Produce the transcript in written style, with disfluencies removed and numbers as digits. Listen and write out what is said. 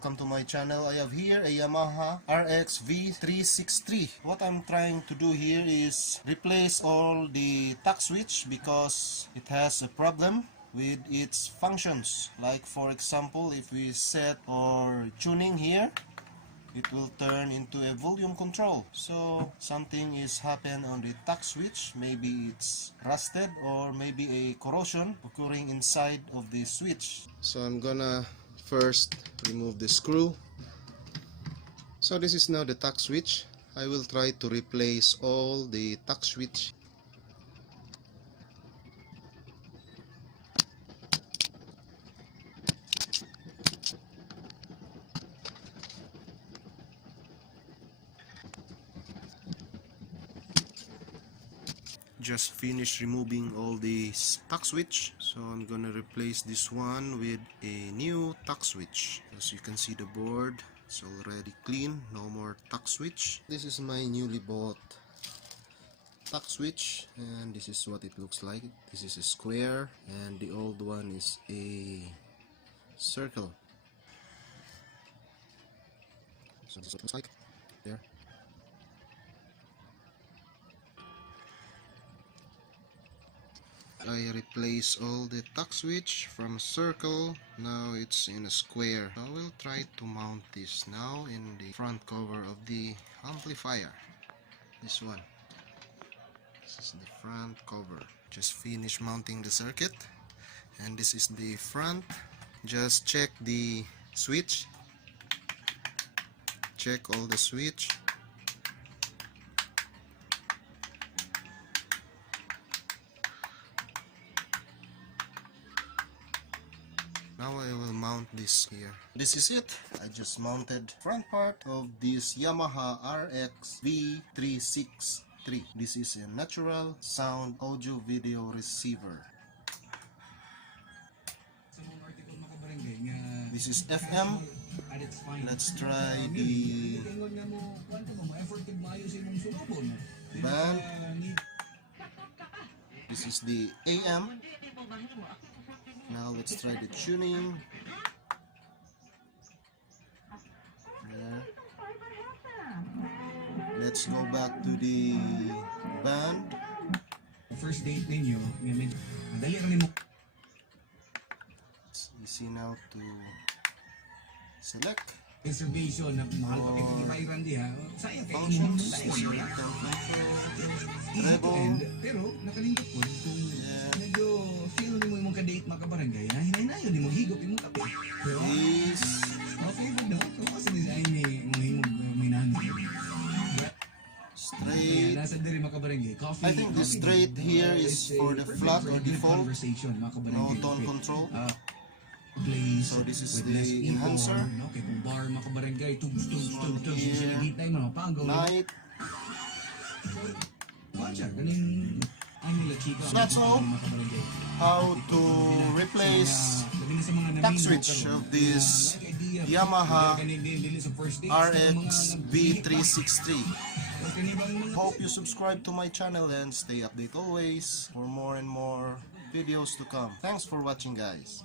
welcome to my channel. I have here a Yamaha RX V363. What I'm trying to do here is replace all the tact switch because it has a problem with its functions. Like for example, if we set our tuning here, it will turn into a volume control. So something is happened on the tact switch. Maybe it's rusted or maybe a corrosion occurring inside of the switch. So I'm gonna first remove the screw. So this is now the tact switch. I will try to replace all the tact switch. Just finished removing all the tact switch, so I'm gonna replace this one with a new tact switch. As you can see, the board is already clean, no more tact switch. This is my newly bought tact switch, and this is what it looks like. This is a square and the old one is a circle. So this is what it looks like there. I replace all the tact switch from a circle, now it's in a square. I will try to mount this now in the front cover of the amplifier. This one. This is the front cover. Just finished mounting the circuit, and this is the front. Just check the switch. Check all the switch. Now I will mount this here. This is it. I just mounted front part of this Yamaha RX V363. This is a natural sound audio video receiver. This is FM. Let's try the band. This is the AM. Now let's try the tuning. There. Let's go back to the band. First date ninyo, madali rin mo. It's easy now to select. Reservation na mahal pa kay Kipairan di ha. Sayang kay Functions, treble. Pero nakalindot ko kung medyo feel mo imong ka-date makabarangay na hinay-nayo di mo higop imong kape. Pero okay po daw. Kung sa design ni mo may nando. Straight. Nasa diri makabarangay. I think the straight here is for the flat or default. No tone control. So this is the enhancer. Okay, kung bar makabarangay, night. So that's all. How to replace tact switch of this Yamaha RX V363. Hope you subscribe to my channel and stay updated always for more and more videos to come. Thanks for watching, guys.